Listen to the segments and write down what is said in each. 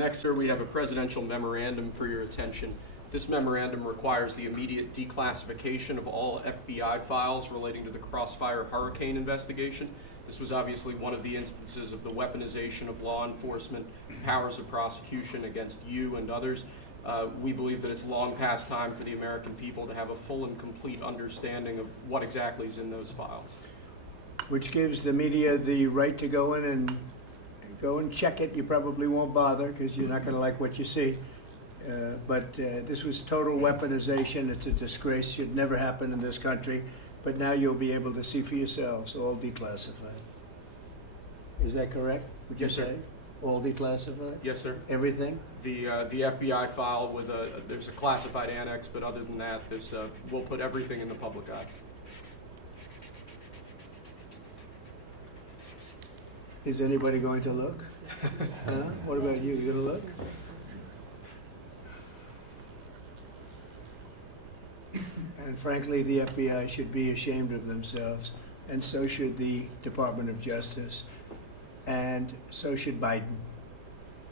Next, sir, we have a presidential memorandum for your attention. This memorandum requires the immediate declassification of all FBI files relating to the Crossfire Hurricane investigation. This was obviously one of the instances of the weaponization of law enforcement powers of prosecution against you and others. We believe that it's long past time for the American people to have a full and complete understanding of what exactly is in those files. Which gives the media the right to go in and check it. You probably won't bother because you're not going to like what you see. But this was total weaponization. It's a disgrace. Should never happen in this country. But now you'll be able to see for yourselves, all declassified. Is that correct? Would you Yes, sir. say? All declassified? Yes, sir. Everything? The FBI file with there's a classified annex, but other than that, this will put everything in the public eye. Is anybody going to look? Huh? What about you? You going to look? And frankly, the FBI should be ashamed of themselves, and so should the Department of Justice, and so should Biden.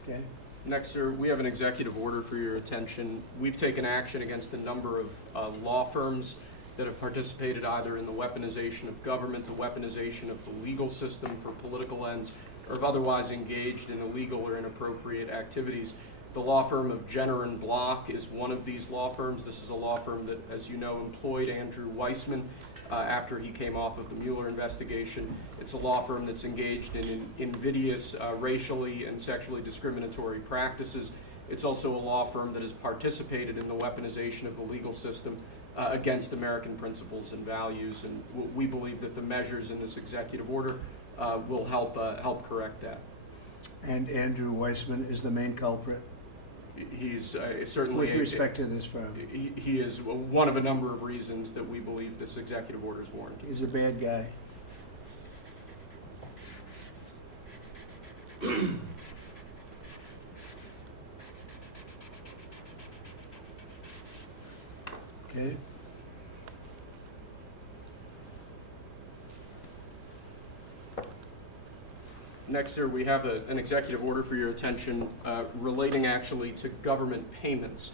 Okay? Next, sir, we have an executive order for your attention. We've taken action against a number of law firms that have participated either in the weaponization of government, the weaponization of the legal system for political ends, or have otherwise engaged in illegal or inappropriate activities. The law firm of Jenner and Block is one of these law firms. This is a law firm that, as you know, employed Andrew Weissman after he came off of the Mueller investigation. It's a law firm that's engaged in invidious racially and sexually discriminatory practices. It's also a law firm that has participated in the weaponization of the legal system against American principles and values, and we believe that the measures in this executive order will help correct that. And Andrew Weissman is the main culprit? He's certainly with respect to this firm. He is one of a number of reasons that we believe this executive order is warranted. He's a bad guy. Okay. Next, sir, we have an executive order for your attention relating actually to government payments.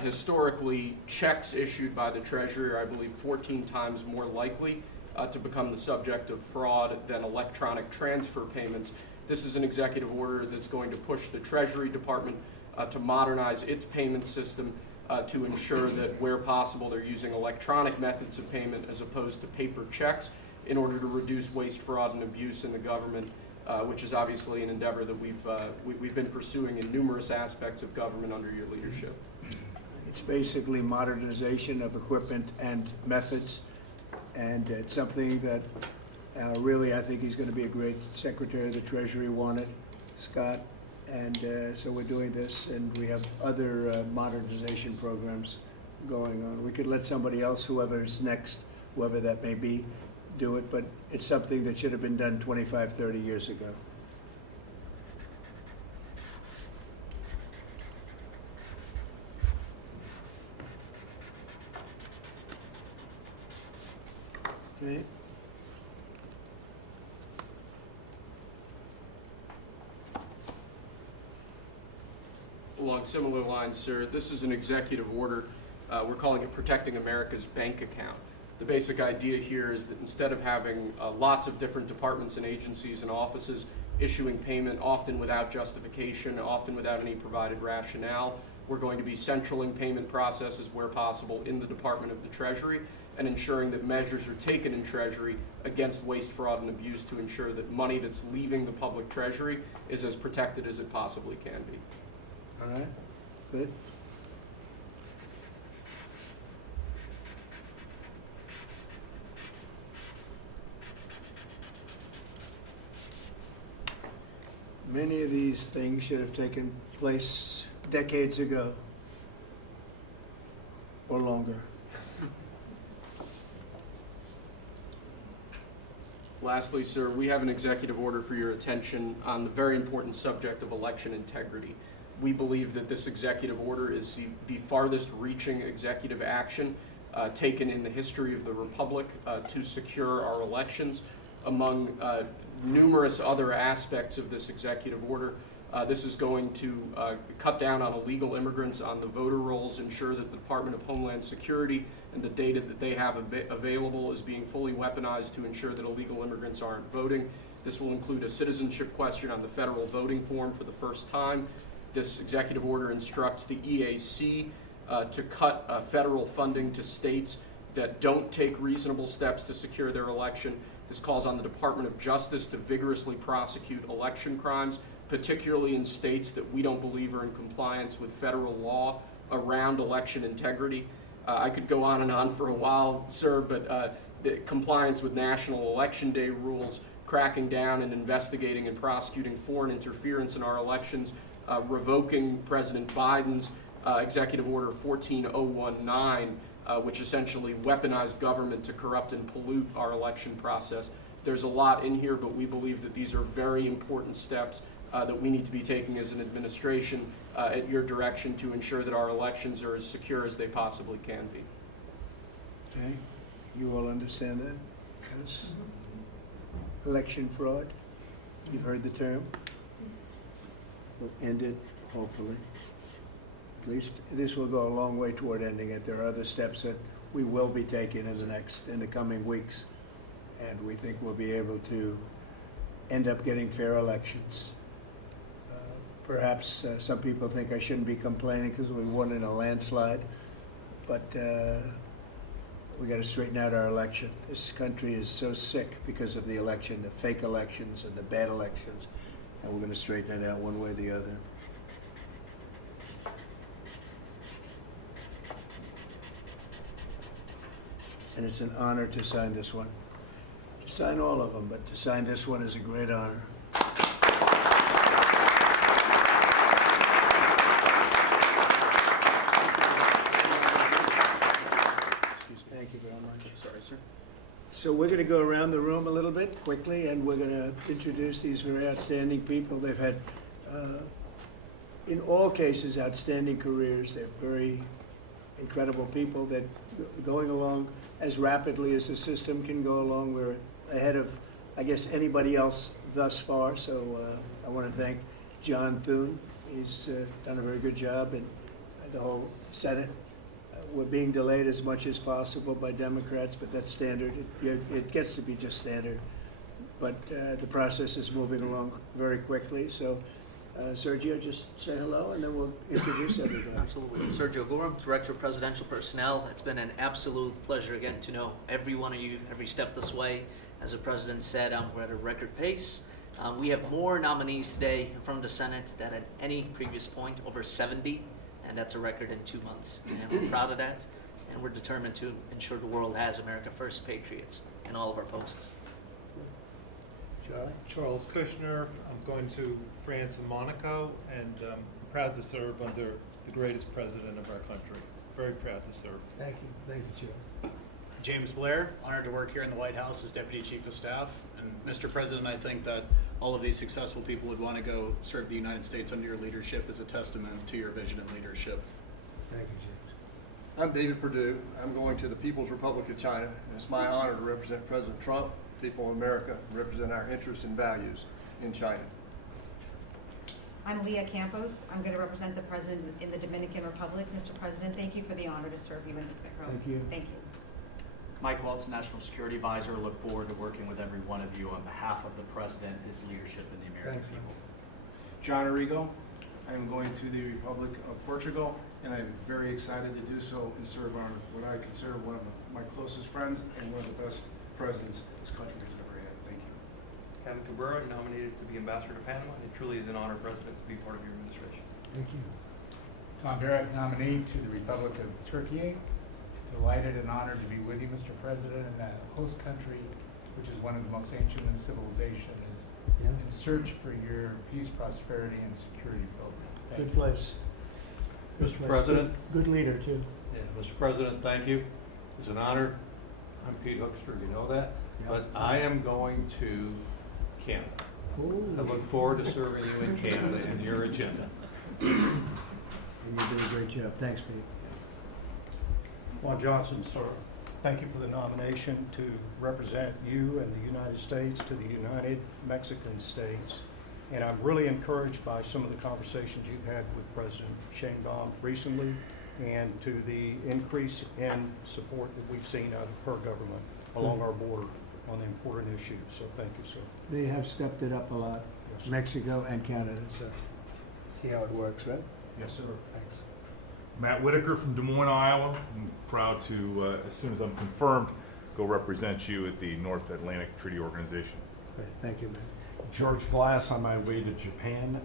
Historically, checks issued by the Treasury are, I believe, 14 times more likely to become the subject of fraud than electronic transfer payments. This is an executive order that's going to push the Treasury Department to modernize its payment system to ensure that where possible they're using electronic methods of payment as opposed to paper checks in order to reduce waste, fraud, and abuse in the government. Which is obviously an endeavor that we've been pursuing in numerous aspects of government under your leadership. It's basically modernization of equipment and methods, and it's something that really I think he's going to be a great Secretary of the Treasury wanted, Scott, and so we're doing this, and we have other modernization programs going on. We could let somebody else, whoever's next, whoever that may be, do it, but it's something that should have been done 25, 30 years ago. Okay. Along similar lines, sir, this is an executive order. We're calling it Protecting America's Bank Account. The basic idea here is that instead of having lots of different departments and agencies and offices issuing payment, often without justification, often without any provided rationale, we're going to be centraling payment processes where possible in the Department of the Treasury and ensuring that measures are taken in Treasury against waste, fraud, and abuse to ensure that money that's leaving the public Treasury is as protected as it possibly can be. All right, good. Many of these things should have taken place decades ago or longer. Lastly, sir, we have an executive order for your attention on the very important subject of election integrity. We believe that this executive order is the farthest reaching executive action taken in the history of the Republic to secure our elections. Among numerous other aspects of this executive order, This is going to cut down on illegal immigrants on the voter rolls, ensure that the Department of Homeland Security and the data that they have available is being fully weaponized to ensure that illegal immigrants aren't voting. This will include a citizenship question on the federal voting form for the first time. This executive order instructs the EAC to cut federal funding to states that don't take reasonable steps to secure their election. This calls on the Department of Justice to vigorously prosecute election crimes, particularly in states that we don't believe are in compliance with federal law around election integrity. I could go on and on for a while, sir, but the compliance with National Election Day rules, cracking down and investigating and prosecuting foreign interference in our elections, revoking President Biden's Executive Order 14019, which essentially weaponized government to corrupt and pollute our election process. There's a lot in here, but we believe that these are very important steps that we need to be taking as an administration at your direction to ensure that our elections are as secure as they possibly can be. Okay, you all understand that? Yes. Election fraud, you've heard the term. We'll end it, hopefully. At least this will go a long way toward ending it. There are other steps that we will be taking in the coming weeks, and we think we'll be able to end up getting fair elections. Perhaps some people think I shouldn't be complaining because we won in a landslide, but we got to straighten out our election. This country is so sick because of the election, the fake elections and the bad elections, and we're going to straighten it out one way or the other. And it's an honor to sign this one. To sign all of them, but to sign this one is a great honor. Thank you very much. Sorry, sir. So we're going to go around the room a little bit quickly, and we're going to introduce these very outstanding people. They've had, in all cases, outstanding careers. They're very incredible people that are going along as rapidly as the system can go along. We're ahead of, I guess, anybody else thus far. So I want to thank John Thune. He's done a very good job, and the whole Senate. We're being delayed as much as possible by Democrats, but that's standard. It gets to be just standard. But the process is moving along very quickly. So, Sergio, just say hello, and then we'll introduce everybody. Absolutely. Sergio Gorham, Director of Presidential Personnel. It's been an absolute pleasure again to know every one of you every step this way. As the President said, we're at a record pace. We have more nominees today in front of the Senate than at any previous point, over 70. And that's a record in 2 months. And we're proud of that, and we're determined to ensure the world has America First patriots in all of our posts. Charlie? Charles Kushner. I'm going to France and Monaco, and I'm proud to serve under the greatest president of our country. Very proud to serve. Thank you, Joe. James Blair, honored to work here in the White House as Deputy Chief of Staff. And Mr. President, I think that all of these successful people would want to go serve the United States under your leadership as a testament to your vision and leadership. Thank you, James. I'm David Perdue. I'm going to the People's Republic of China, and it's my honor to represent President Trump, people of America, and represent our interests and values in China. I'm Leah Campos. I'm going to represent the President in the Dominican Republic. Mr. President, thank you for the honor to serve you in the role. Thank you. Thank you. Mike Waltz, National Security Advisor. Look forward to working with every one of you on behalf of the President, his leadership, and the American Thank you. people. John Arrigo. I am going to the Republic of Portugal, and I'm very excited to do so and serve on what I consider one of my closest friends and one of the best presidents this country has ever had. Thank you. Kevin Cabrera, nominated to be Ambassador to Panama. It truly is an honor, President, to be part of your administration. Thank you. Tom Barrett, nominee to the Republic of Turkey. Delighted and honored to be with you, Mr. President, in that host country, which is one of the most ancient in civilization, is in search for your peace, prosperity, and security program. Good place. Mr. President. Good leader, too. Yeah, Mr. President, thank you. It's an honor. I'm Pete Hoekstra, you know that. Yep. But I am going to Canada. I look forward to serving you in Canada and your agenda. And you're doing a great job. Thanks, Pete. Juan Johnson, sir. Thank you for the nomination to represent you and the United States to the United Mexican States. And I'm really encouraged by some of the conversations you've had with President Sheinbaum recently, and to the increase in support that we've seen out of her government along our border on the important issues. So thank you, sir. They have stepped it up a lot, Yes. Mexico and Canada, so see how it works, right? Yes, sir. Thanks. Matt Whitaker from Des Moines, Iowa. I'm proud to, as soon as I'm confirmed, go represent you at the North Atlantic Treaty Organization. Great, thank you, man. George Glass on my way to Japan.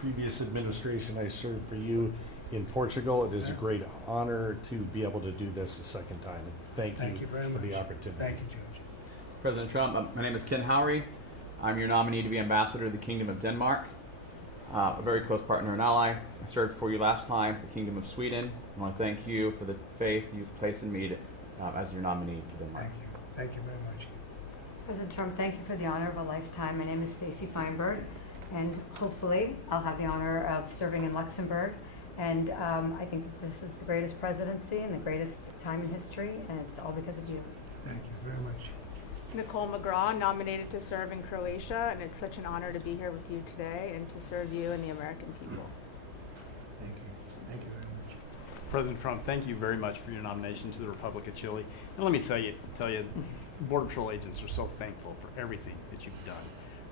Previous administration, I served for you in Portugal. It is a great honor to be able to do this a second time. Thank you very for much. the opportunity. Thank you, George. President Trump, my name is Ken Howry. I'm your nominee to be ambassador to the Kingdom of Denmark, a very close partner and ally. I served for you last time for the Kingdom of Sweden. I want to thank you for the faith you've placed in me as your nominee to Denmark. Thank you. Thank you very much. President Trump, thank you for the honor of a lifetime. My name is Stacy Feinberg, and hopefully I'll have the honor of serving in Luxembourg. And I think this is the greatest presidency and the greatest time in history, and it's all because of you. Thank you very much. Nicole McGraw, nominated to serve in Croatia, and it's such an honor to be here with you today and to serve you and the American people. Thank you. Thank you very much. President Trump, thank you very much for your nomination to the Republic of Chile. And let me tell you, Border Patrol agents are so thankful for everything that you've done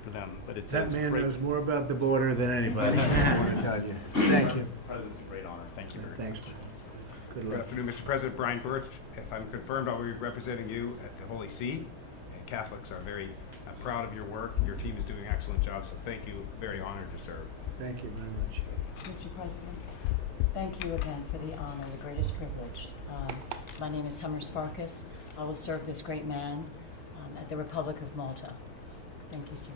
for them. But That it's man great. knows more about the border than anybody, I want to tell you. Thank you. President, it's a great honor. Thank you very Thanks. much. Good Good luck. afternoon, Mr. President. Brian Birch. If I'm confirmed, I'll be representing you at the Holy See. And Catholics are very proud of your work. Your team is doing an excellent job, so thank you. Very honored to serve. Thank you very much. Mr. President, thank you again for the honor, the greatest privilege. My name is Summers Farkas. I will serve this great man at the Republic of Malta. Thank you, sir.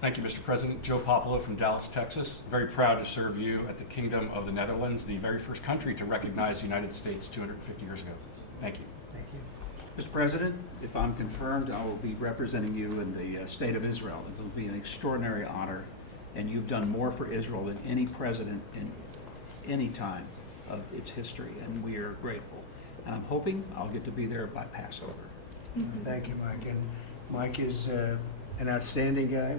Thank you, Mr. President. Joe Popolo from Dallas, Texas. Very proud to serve you at the Kingdom of the Netherlands, the very first country to recognize the United States 250 years ago. Thank you. Thank you. Mr. President, if I'm confirmed, I will be representing you in the state of Israel. It will be an extraordinary honor, and you've done more for Israel than any president in any time of its history, and we are grateful. And I'm hoping I'll get to be there by Passover. Thank you, Mike. And Mike is an outstanding guy.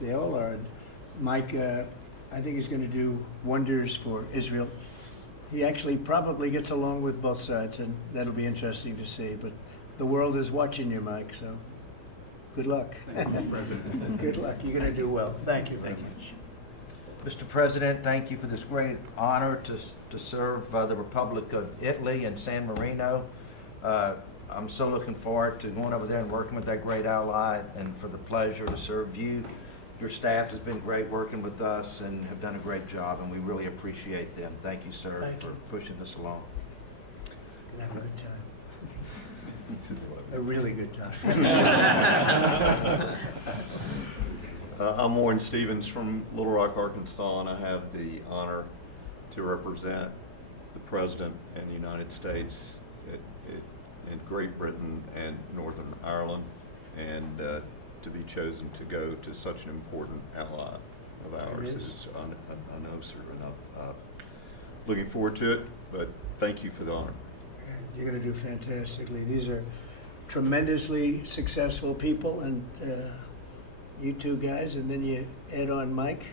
They all are. Mike, I think he's going to do wonders for Israel. He actually probably gets along with both sides, and that'll be interesting to see. But the world is watching you, Mike, so good luck. Thank you, Mr. President. Good luck. You're going to do well. Thank you very much. Mr. President, thank you for this great honor to serve the Republic of Italy and San Marino. I'm so looking forward to going over there and working with that great ally, and for the pleasure to serve you. Your staff has been great working with us and have done a great job, and we really appreciate them. Thank you, sir, for pushing this along. And have a good time. A really good time. I'm Warren Stevens from Little Rock, Arkansas, and I have the honor to represent the President and the United States in Great Britain and Northern Ireland, and to be chosen to go to such an important ally of ours is, I know, sir, and I'm looking forward to it, but thank you for the honor. You're going to do fantastically. These are tremendously successful people, and you two guys, and then you add on Mike.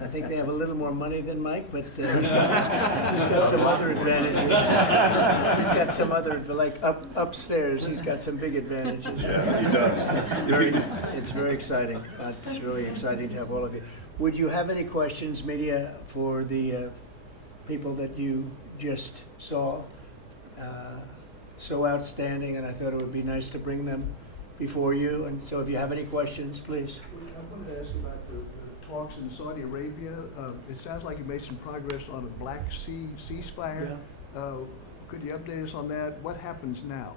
I think they have a little more money than Mike, but he's got some other advantages. He's got some other, like upstairs, he's got some big advantages. Yeah, he does. It's very exciting. It's really exciting to have all of you. Would you have any questions, media, for the people that you just saw? So outstanding, and I thought it would be nice to bring them before you. And so if you have any questions, please. I wanted to ask you about the talks in Saudi Arabia. It sounds like you made some progress on a Black Sea ceasefire. Yeah. Could you update us on that? What happens now?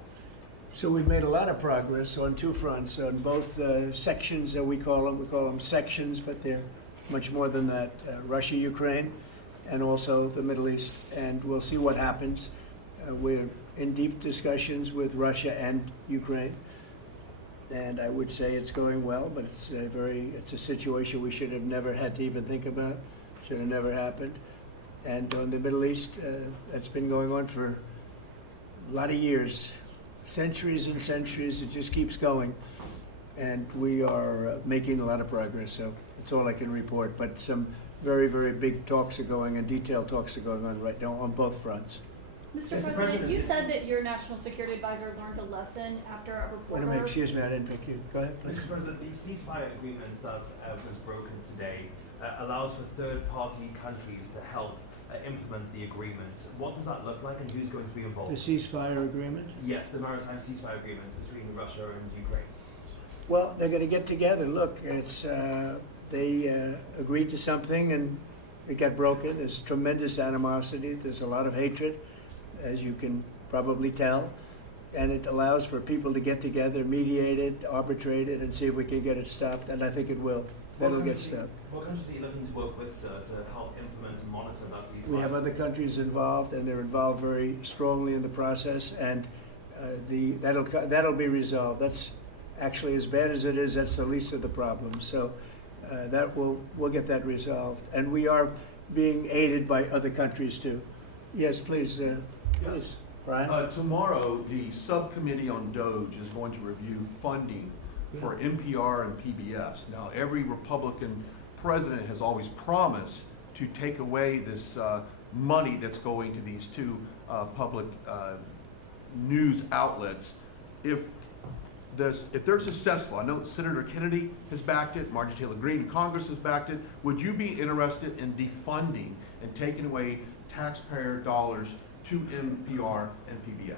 So we've made a lot of progress on two fronts, on both sections that we call them sections, but they're much more than that, Russia, Ukraine, and also the Middle East, and we'll see what happens. We're in deep discussions with Russia and Ukraine, and I would say it's going well, but it's a situation we should have never had to even think about, should have never happened. And on the Middle East, that's been going on for a lot of years, centuries and centuries. It just keeps going, and we are making a lot of progress. So That's all I can report, but some very, very big talks are going and detailed talks are going on right now on both fronts. Mr. President, you said that your national security advisor learned a lesson after a Wait reporter. a minute, excuse me, I didn't pick you. Go ahead, please. Mr. President, the ceasefire agreement that was broken today allows for third-party countries to help implement the agreement. What does that look like, and who's going to be involved? The ceasefire agreement? Yes, the maritime ceasefire agreement between Russia and Ukraine. Well, they're going to get together. Look, it's they agreed to something and it got broken. There's tremendous animosity. There's a lot of hatred, as you can probably tell. And it allows for people to get together, mediate it, arbitrate it, and see if we can get it stopped. And I think it will. That'll get stopped. What countries are you looking to work with, sir, to help implement and monitor that ceasefire? We have other countries involved, and they're involved very strongly in the process. And that'll be resolved. That's actually, as bad as it is, that's the least of the problems. So we'll get that resolved. And we are being aided by other countries too. Yes, please, please, Brian. Tomorrow, the subcommittee on DOGE is going to review funding for NPR and PBS. Now, every Republican president has always promised to take away this money that's going to these two public news outlets. If they're successful, I know Senator Kennedy has backed it, Marjorie Taylor Greene in Congress has backed it, would you be interested in defunding and taking away taxpayer dollars to NPR and PBS?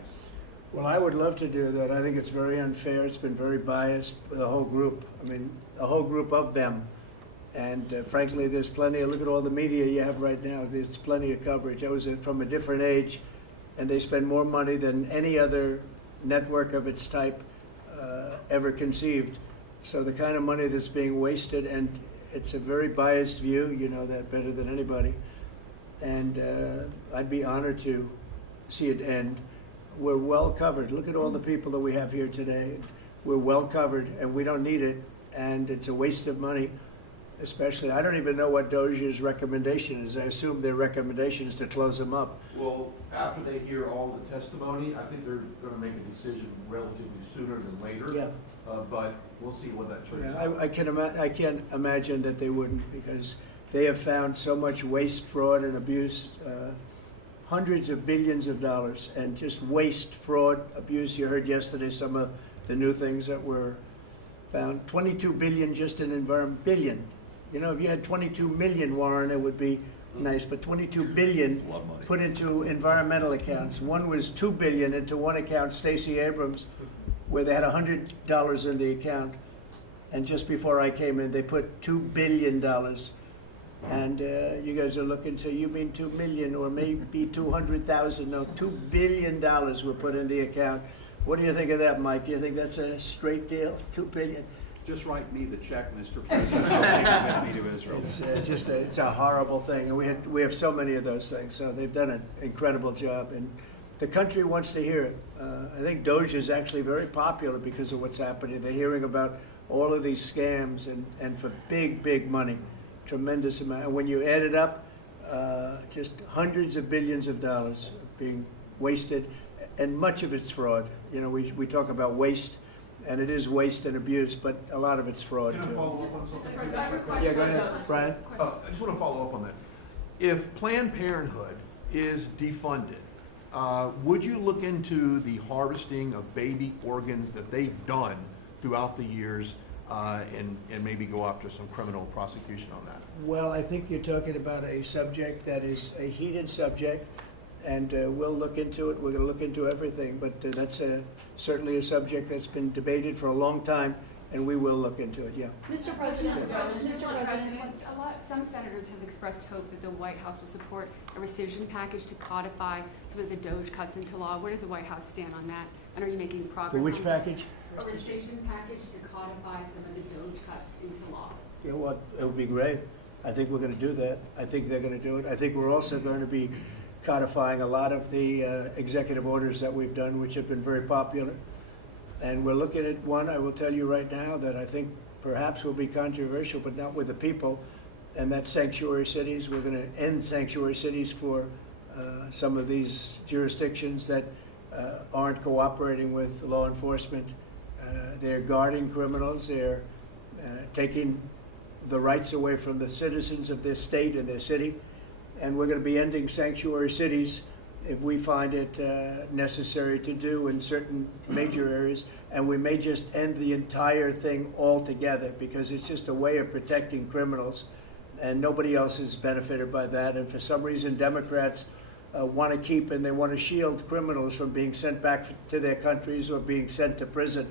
Well, I would love to do that. I think it's very unfair. It's been very biased, the whole group. I mean, a whole group of them. And frankly, there's plenty look at all the media you have right now. There's plenty of coverage. I was from a different age, and they spend more money than any other network of its type ever conceived. So the kind of money that's being wasted, and it's a very biased view, you know that better than anybody. And I'd be honored to see it end. We're well covered. Look at all the people that we have here today. We're well covered, and we don't need it, and it's a waste of money, especially. I don't even know what DOJ's recommendation is. I assume their recommendation is to close them up. Well, after they hear all the testimony, I think they're going to make a decision relatively sooner than later. Yeah. But we'll see what that turns Yeah, out. I can't imagine that they wouldn't, because they have found so much waste, fraud, and abuse, hundreds of billions of dollars, and just waste, fraud, abuse. You heard yesterday some of the new things that were found. 22 billion just in environment, billion. You know, if you had 22 million, Warren, it would be nice, but 22 billion put into environmental accounts. One was 2 billion into one account, Stacey Abrams, where they had $100 in the account. And just before I came in, they put $2 billion. And you guys are looking, so you mean 2 million or maybe 200,000? No, $2 billion were put in the account. What do you think of that, Mike? Do you think that's a straight deal? 2 billion? Just write me the check, Mr. President. I'll take me to Israel. It's it's a horrible thing, and we have so many of those things. So they've done an incredible job, and the country wants to hear it. I think DOGE is actually very popular because of what's happening. They're hearing about all of these scams and for big money, tremendous amount. And when you add it up, just hundreds of billions of dollars being wasted, and much of it's fraud. You know, we talk about waste. And it is waste and abuse, but a lot of it's fraud Can I too. follow up on something? Yeah, go ahead, Brian. I just want to follow up on that. If Planned Parenthood is defunded, would you look into the harvesting of baby organs that they've done throughout the years and maybe go after some criminal prosecution on that? Well, I think you're talking about a subject that is a heated subject, and we'll look into it. We're going to look into everything, but that's certainly a subject that's been debated for a long time, and we will look into it, yeah. Mr. President, Some senators have expressed hope that the White House will support a rescission package to codify some of the DOGE cuts into law. Where does the White House stand on that? And are you making progress? The which on that? package? A rescission package to codify some of the DOGE cuts into law. You know what, it would be great. I think we're going to do that. I think they're going to do it. I think we're also going to be codifying a lot of the executive orders that we've done, which have been very popular. And we're looking at one, I will tell you right now, that I think perhaps will be controversial, but not with the people, and that's sanctuary cities. We're going to end sanctuary cities for some of these jurisdictions that aren't cooperating with law enforcement. They're guarding criminals. They're taking the rights away from the citizens of their state and their city. And we're going to be ending sanctuary cities if we find it necessary to do in certain major areas. And we may just end the entire thing altogether because it's just a way of protecting criminals. And nobody else is benefited by that. And for some reason, Democrats want to keep and they want to shield criminals from being sent back to their countries or being sent to prison.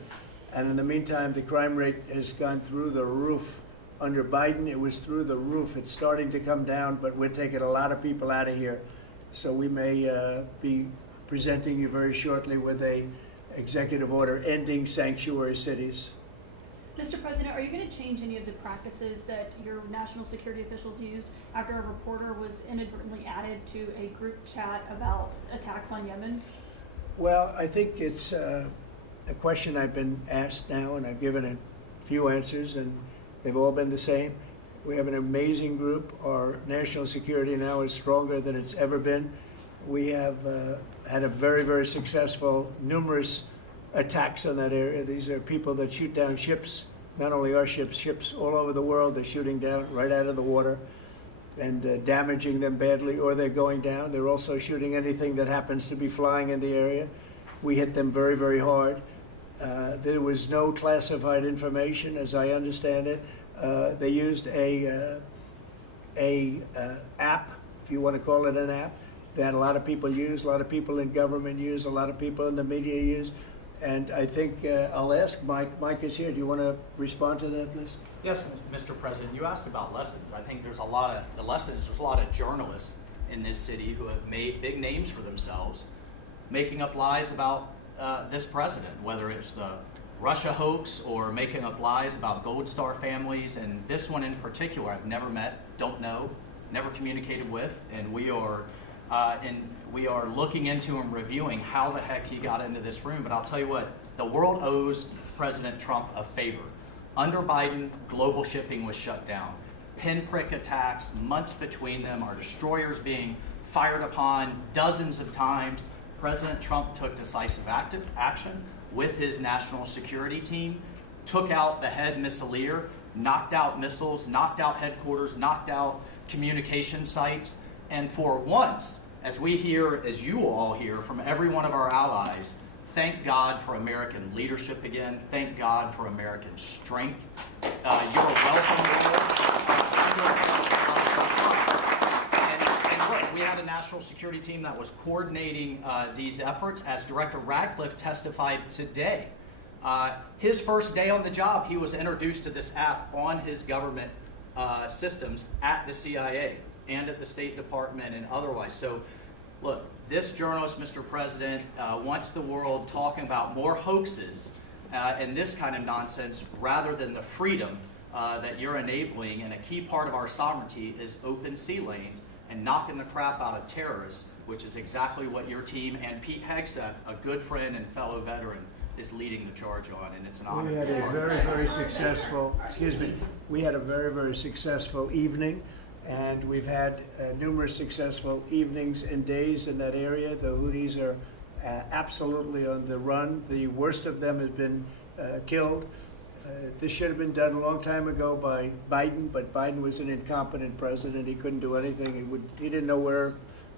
And in the meantime, the crime rate has gone through the roof. Under Biden, it was through the roof. It's starting to come down, but we're taking a lot of people out of here. So we may be presenting you very shortly with a executive order ending sanctuary cities. Mr. President, are you going to change any of the practices that your national security officials used after a reporter was inadvertently added to a group chat about attacks on Yemen? Well, I think it's a question I've been asked now, and I've given a few answers, and they've all been the same. We have an amazing group. Our national security now is stronger than it's ever been. We have had a very, very successful, numerous attacks on that area. These are people that shoot down ships, not only our ships, ships all over the world. They're shooting down right out of the water and damaging them badly, or they're going down. They're also shooting anything that happens to be flying in the area. We hit them very, very hard. There was no classified information, as I understand it. They used a app, if you want to call it an app, that a lot of people use, a lot of people in government use, a lot of people in the media use. And I think I'll ask Mike. Mike is here. Do you want to respond to that, please? Yes, Mr. President. You asked about lessons. I think there's a lot of the lessons. There's a lot of journalists in this city who have made big names for themselves, making up lies about this president, whether it's the Russia hoax or making up lies about Gold Star families. And this one in particular, I've never met, don't know, never communicated with, and we are looking into and reviewing how the heck he got into this room. But I'll tell you what, the world owes President Trump a favor. Under Biden, global shipping was shut down. Pinprick attacks, months between them, our destroyers being fired upon dozens of times. President Trump took decisive action with his national security team, took out the head missileer, knocked out missiles, knocked out headquarters, knocked out communication sites. And for once, as we hear, as you all hear from every one of our allies, thank God for American leadership again. Thank God for American strength. You're And look, we had a national security team that was coordinating these efforts. As Director Radcliffe testified today, his first day on the job, he was introduced to this app on his government systems at the CIA and at the State Department and otherwise. So, look, this journalist, Mr. President, wants the world talking about more hoaxes and this kind of nonsense rather than the freedom that you're enabling. And a key part of our sovereignty is open sea lanes and knocking the crap out of terrorists, which is exactly what your team and Pete Hegseth, a good friend and fellow veteran, is leading the charge on, and it's an honor. We had a very, very successful, we had a very, very successful evening. And we've had numerous successful evenings and days in that area. The Houthis are absolutely on the run. The worst of them has been killed. This should have been done a long time ago by Biden, but Biden was an incompetent president. He couldn't do anything. He didn't know where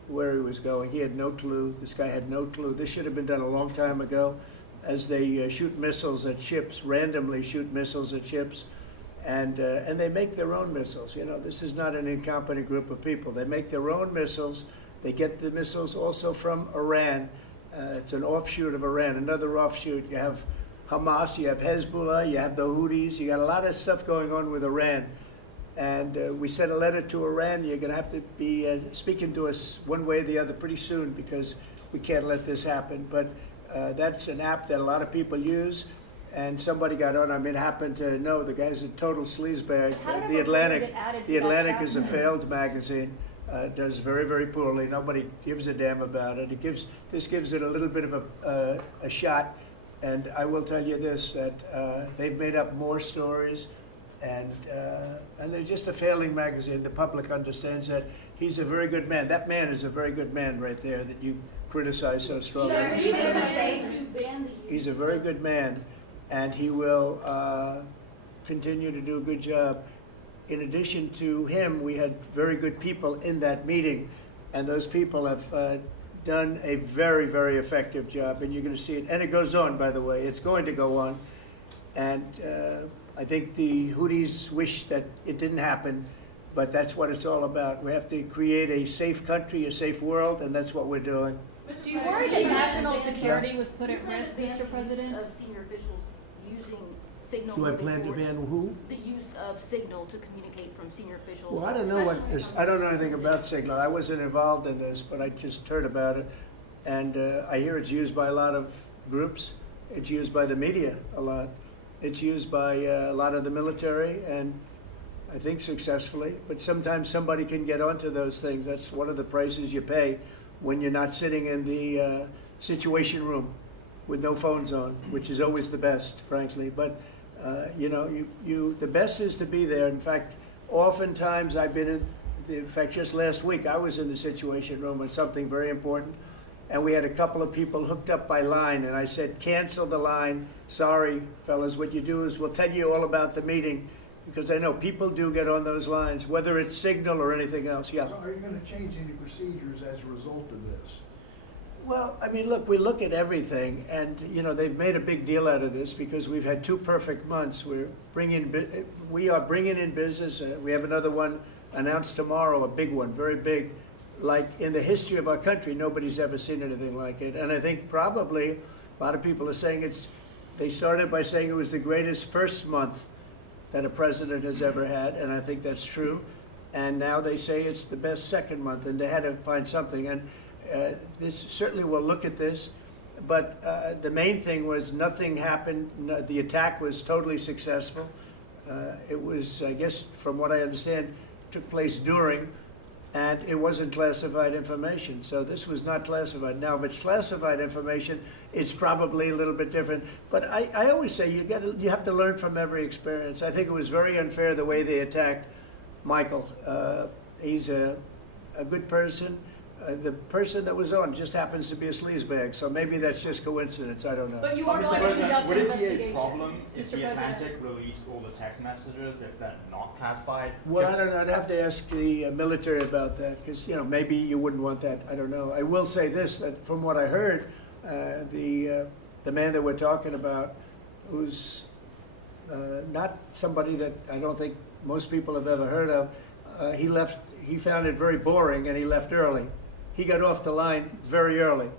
he was going. He had no clue. This guy had no clue. This should have been done a long time ago. As they shoot missiles at ships, randomly shoot missiles at ships. And they make their own missiles. You know, this is not an incompetent group of people. They make their own missiles. They get the missiles also from Iran. It's an offshoot of Iran, another offshoot. You have Hamas, you have Hezbollah, you have the Houthis. You got a lot of stuff going on with Iran. And we sent a letter to Iran. You're going to have to be speaking to us one way or the other pretty soon because we can't let this happen. But that's an app that a lot of people use. And somebody got on. I mean, happened to know the guy's a total sleazebag. The Atlantic is a failed magazine. Does very, very poorly. Nobody gives a damn about it. This gives it a little bit of a shot. And I will tell you this: that they've made up more stories, and they're just a failing magazine. The public understands that. He's a very good man. That man is a very good man right there that you criticize so strongly. He's a very good man. And he will continue to do a good job. in addition to him, we had very good people in that meeting, and those people have done a very, very effective job, and you're going to see it. And it goes on, by the way. It's going to go on. And I think the Houthis wish that it didn't happen, but that's what it's all about. We have to create a safe country, a safe world, and that's what we're doing. Do you worry that national security was put at risk, Mr. President? Of senior officials using signal. Do I plan to ban who? The use of signal to communicate from senior officials. Well, I don't know I don't know anything about Signal. I wasn't involved in this, but I just heard about it. And I hear it's used by a lot of groups. It's used by the media a lot. It's used by a lot of the military, and I think successfully. But sometimes somebody can get onto those things. That's one of the prices you pay when you're not sitting in the situation room with no phones on, which is always the best, frankly. But you know, the best is to be there. In fact, oftentimes I've been in fact, just last week I was in the situation room on something very important, and we had a couple of people hooked up by line, and I said, cancel the line. Sorry, fellas, what you do is we'll tell you all about the meeting, because I know people do get on those lines, whether it's Signal or anything else. Yeah. So are you going to change any procedures as a result of this? Well, I mean, look, we look at everything, and you know they've made a big deal out of this because we've had 2 perfect months. We are bringing in business. We have another one announced tomorrow, a big one, very big. Like in the history of our country, nobody's ever seen anything like it. And I think probably a lot of people are saying they started by saying it was the greatest first month that a president has ever had, and I think that's true. And now they say it's the best second month, and they had to find something. And this certainly will look at this, but the main thing was nothing happened. The attack was totally successful. It was, I guess, from what I understand, took place during, and it wasn't classified information. So this was not classified. Now, if it's classified information, it's probably a little bit different. But I always say you have to learn from every experience. I think it was very unfair the way they attacked Michael. He's a good person. The person that was on just happens to be a sleazebag, so maybe that's just coincidence. I don't know. But you are going to conduct an investigation. Would it be a problem if Mr. the President? Atlantic released all the text messages if they're not classified? Well, I don't know. I'd have to ask the military about that because, you know, maybe you wouldn't want that. I don't know. I will say this, that from what I heard, the man that we're talking about, who's not somebody that I don't think most people have ever heard of, he found it very boring and he left early. He got off the line very early.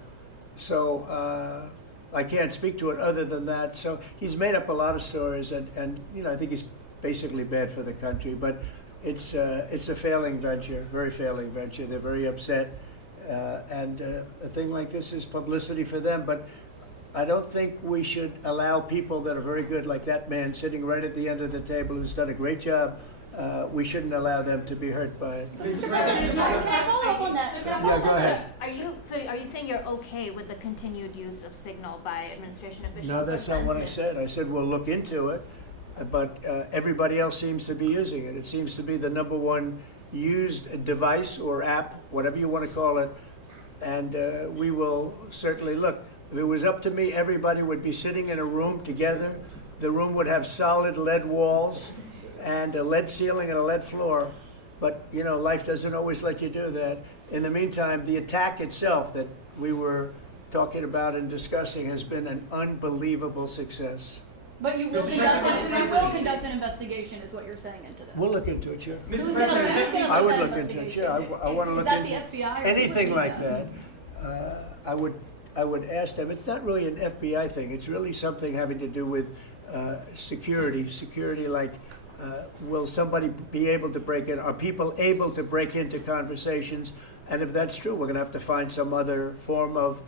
So I can't speak to it other than that. So he's made up a lot of stories, and you know, I think he's basically bad for the country. But it's a failing venture, very failing venture. They're very upset, and a thing like this is publicity for them. But I don't think we should allow people that are very good, like that man sitting right at the end of the table, who's done a great job. We shouldn't allow them to be hurt by it. Mr. President, can I follow up on that? Yeah, go ahead. Are you saying you're okay with the continued use of Signal by administration officials? No, that's not what I said. I said we'll look into it, but everybody else seems to be using it. It seems to be the #1 used device or app, whatever you want to call it, and we will certainly look. If it was up to me, everybody would be sitting in a room together. The room would have solid lead walls and a lead ceiling and a lead floor. But, you know, life doesn't always let you do that. In the meantime, the attack itself that we were talking about and discussing has been an unbelievable success. But you will conduct an investigation, is what you're saying into this. We'll look into it, sure. Mr. President, I would look into it, sure. I want to look into Is that the FBI? Or anything who like would do that. I would ask them. It's not really an FBI thing. It's really something having to do with security. Security, like, will somebody be able to break in? Are people able to break into conversations? And if that's true, we're going to have to find some other form of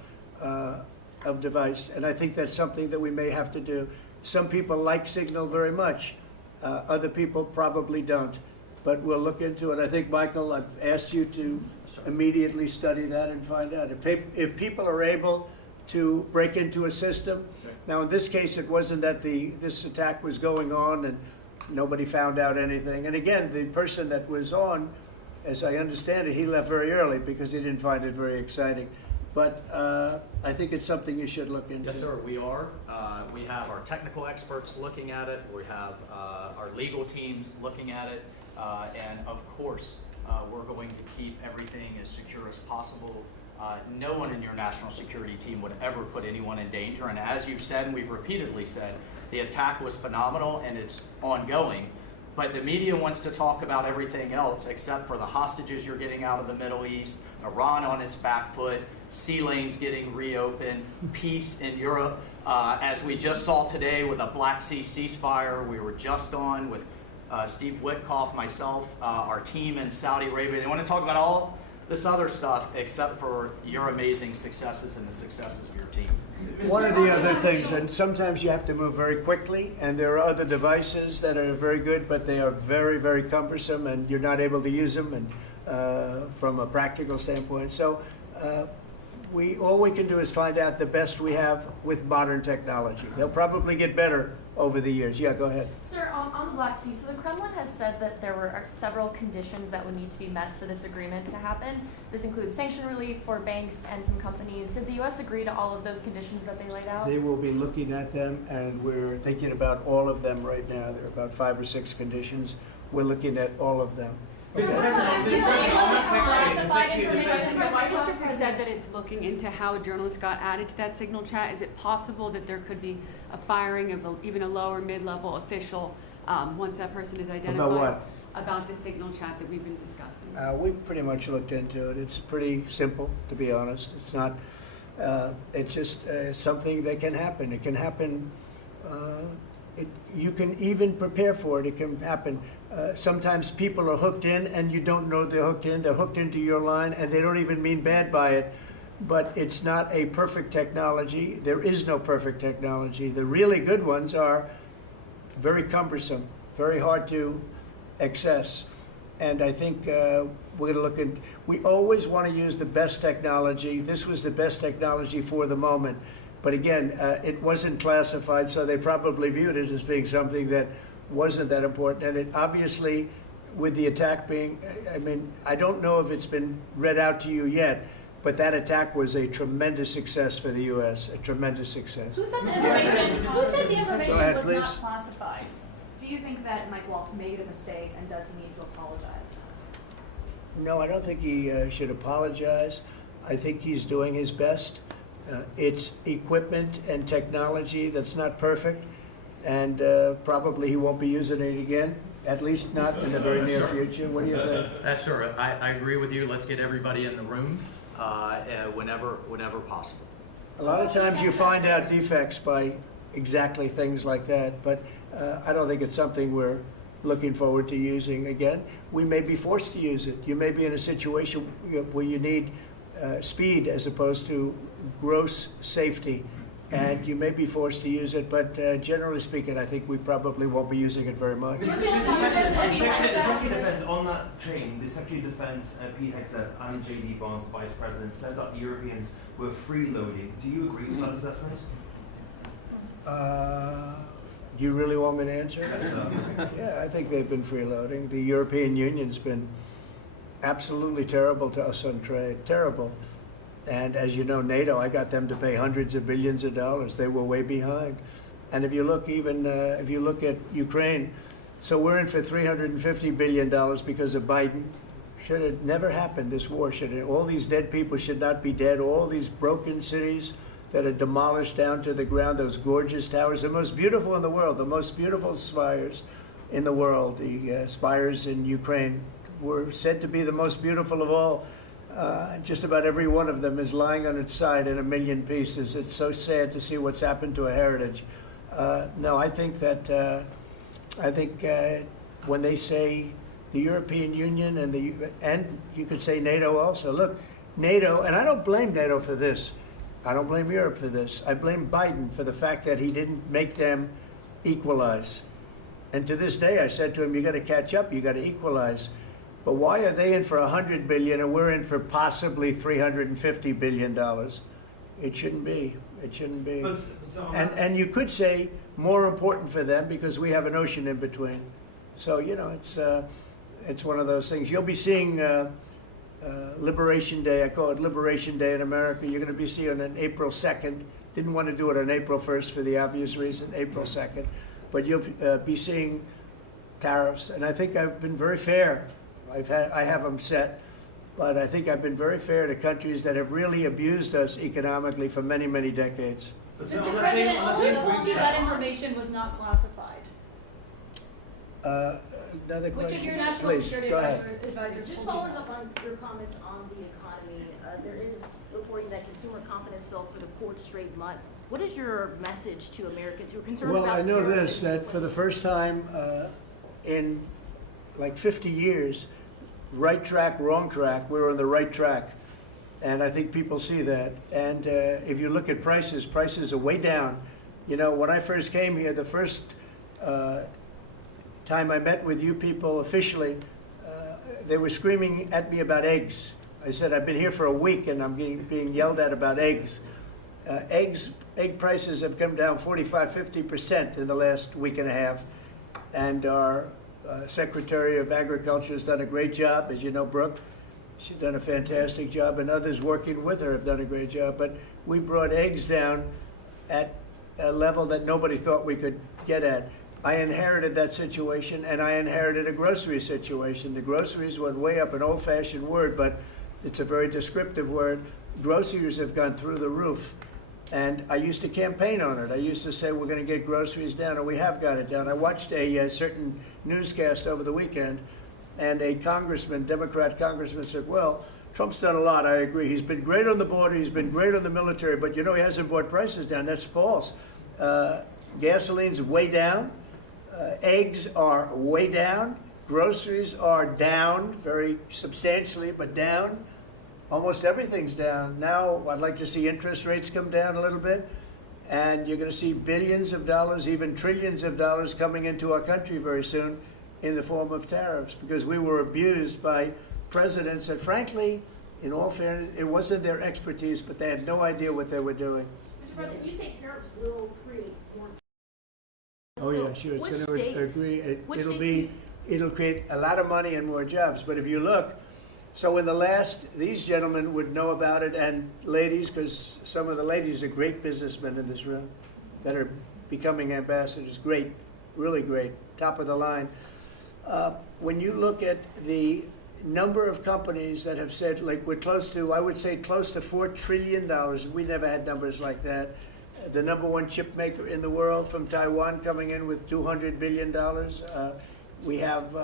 device. And I think that's something that we may have to do. Some people like Signal very much. Other people probably don't. But we'll look into it. I think, Michael, I've asked you to immediately study that and find out. If people are able to break into a system, now in this case it wasn't that this attack was going on and nobody found out anything. And again, the person that was on, as I understand it, he left very early because he didn't find it very exciting. But I think it's something you should look into. Yes, sir, we are. We have our technical experts looking at it. We have our legal teams looking at it. And of course, we're going to keep everything as secure as possible. No one in your national security team would ever put anyone in danger. And as you've said, and we've repeatedly said, the attack was phenomenal and it's ongoing. But the media wants to talk about everything else except for the hostages you're getting out of the Middle East, Iran on its back foot, sea lanes getting reopened, peace in Europe. As we just saw today with a Black Sea ceasefire, we were just on with Steve Witkoff, myself, our team in Saudi Arabia. They want to talk about all this other stuff except for your amazing successes and the successes of your team. One of the other things, and sometimes you have to move very quickly, and there are other devices that are very good, but they are very, very cumbersome, and you're not able to use them and from a practical standpoint. So all we can do is find out the best we have with modern technology. They'll probably get better over the years. Yeah, go ahead. Sir, on the Black Sea, so the Kremlin has said that there are several conditions that would need to be met for this agreement to happen. This includes sanction relief for banks and some companies. Did the U.S. agree to all of those conditions that they laid out? They will be looking at them, and we're thinking about all of them right now. There are about 5 or 6 conditions. We're looking at all of them. Minister said that it's looking into how a journalist got added to that Signal chat. Is it possible that there could be a firing of even a lower mid-level official once that person is identified? About what? About the Signal chat that we've been discussing. We've pretty much looked into it. It's pretty simple, to be honest. It's not. It's just something that can happen. It can happen. You can even prepare for it. It can happen. Sometimes people are hooked in and you don't know they're hooked in. They're hooked into your line and they don't even mean bad by it. But it's not a perfect technology. There is no perfect technology. The really good ones are very cumbersome, very hard to access. And I think we're going to look at, we always want to use the best technology. This was the best technology for the moment. But again, it wasn't classified, so they probably viewed it as being something that wasn't that important. And it obviously, with the attack being, I mean, I don't know if it's been read out to you yet, but that attack was a tremendous success for the U.S., a tremendous success. Who said the information, Go ahead, was please. not classified? Do you think that Mike Waltz made a mistake, and does he need to apologize? No, I don't think he should apologize. I think he's doing his best. It's equipment and technology that's not perfect, and probably he won't be using it again, at least not in the very near future. What do you think? That's sir. I agree with you. Let's get everybody in the room whenever possible. A lot of times you find out defects by exactly things like that, but I don't think it's something we're looking forward to using again. We may be forced to use it. You may be in a situation where you need speed as opposed to gross safety, and you may be forced to use it, but generally speaking, I think we probably won't be using it very much. The Secretary of Defense, on that chain, the Secretary of Defense, Pete Hegseth, and J.D. Vance, the Vice President, said that the Europeans were freeloading. Do you agree with that assessment? Do you really want me to answer? Yes, sir. Yeah, I think they've been freeloading. The European Union's been absolutely terrible to us on trade, terrible. And as you know, NATO, I got them to pay hundreds of billions of dollars. They were way behind. And if you look even, if you look at Ukraine, so we're in for $350 billion because of Biden. Should have never happened, this war. All these dead people should not be dead. All these broken cities that are demolished down to the ground, those gorgeous towers, the most beautiful in the world, the most beautiful spires in the world. The spires in Ukraine were said to be the most beautiful of all. Just about every one of them is lying on its side in a million pieces. It's so sad to see what's happened to a heritage. No, I think that when they say the European Union and you could say NATO also. Look, NATO, and I don't blame NATO for this. I don't blame Europe for this. I blame Biden for the fact that he didn't make them equalize. And to this day, I said to him, you got to catch up, you got to equalize. But why are they in for $100 billion and we're in for possibly $350 billion? It shouldn't be. It shouldn't be. And you could say more important for them because we have an ocean in between. So, you know, it's one of those things. You'll be seeing Liberation Day. I call it Liberation Day in America. You're going to be seeing it on April 2nd. Didn't want to do it on April 1st for the obvious reason, April 2nd. But you'll be seeing tariffs, and I think I've been very fair. I have them set, but I think I've been very fair to countries that have really abused us economically for many, many decades. Mr. President, who told you that information was not classified? Another Which question? of your national Please, security go ahead. advisors Just told you following that? up on your comments on the economy, there is reporting that consumer confidence fell for the fourth straight month. What is your message to Americans who are concerned Well, about I know terrorism? this, that for the first time in like 50 years, right track, wrong track, we're on the right track. And I think people see that. And if you look at prices, prices are way down. You know, when I first came here, the first time I met with you people officially, they were screaming at me about eggs. I said, I've been here for a week and I'm being yelled at about eggs. Egg prices have come down 45, 50% in the last week and a half. And our Secretary of Agriculture has done a great job. As you know, Brooke, she's done a fantastic job, and others working with her have done a great job. But we brought eggs down at a level that nobody thought we could get at. I inherited that situation, and I inherited a grocery situation. The groceries went way up, an old-fashioned word, but it's a very descriptive word. Groceries have gone through the roof. And I used to campaign on it. I used to say, we're going to get groceries down, and we have got it down. I watched a certain newscast over the weekend, and a congressman, Democrat congressman, said, well, Trump's done a lot, I agree. He's been great on the border, he's been great on the military, but you know, he hasn't brought prices down. That's false. Gasoline's way down. Eggs are way down. Groceries are down, very substantially, but down. Almost everything's down. Now, I'd like to see interest rates come down a little bit, and you're going to see billions of dollars, even trillions of dollars coming into our country very soon in the form of tariffs, because we were abused by presidents that, frankly, in all fairness, it wasn't their expertise, but they had no idea what they were doing. Mr. President, you say tariffs will create more. Oh yeah, sure. It's Which going to states- agree. which It'll states be, it'll create a lot of money and more jobs. But if you look, so in the last, these gentlemen would know about it, and ladies, because some of the ladies are great businessmen in this room that are becoming ambassadors. Great, really great, top of the line. When you look at the number of companies that have said, like, we're close to, I would say close to $4 trillion. We never had numbers like that. The #1 chip maker in the world from Taiwan coming in with $200 billion. We have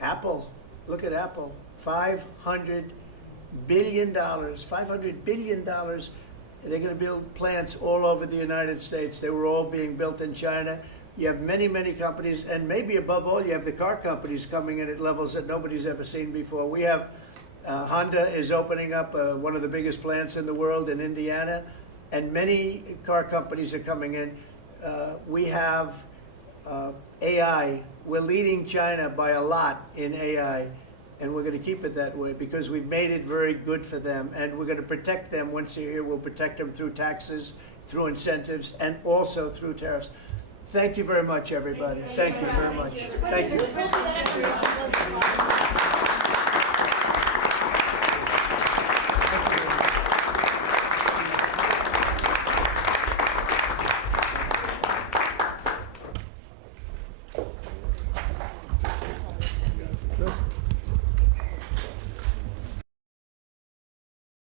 Apple. Look at Apple. $500 billion. $500 billion. They're going to build plants all over the United States. They were all being built in China. You have many, many companies, and maybe above all, you have the car companies coming in at levels that nobody's ever seen before. We have Honda is opening up one of the biggest plants in the world in Indiana, and many car companies are coming in. We have AI. We're leading China by a lot in AI, and we're going to keep it that way because we've made it very good for them, and we're going to protect them. Once they're here, we'll protect them through taxes, through incentives, and also through tariffs. Thank you very much, everybody. Thank you very much. Thank you.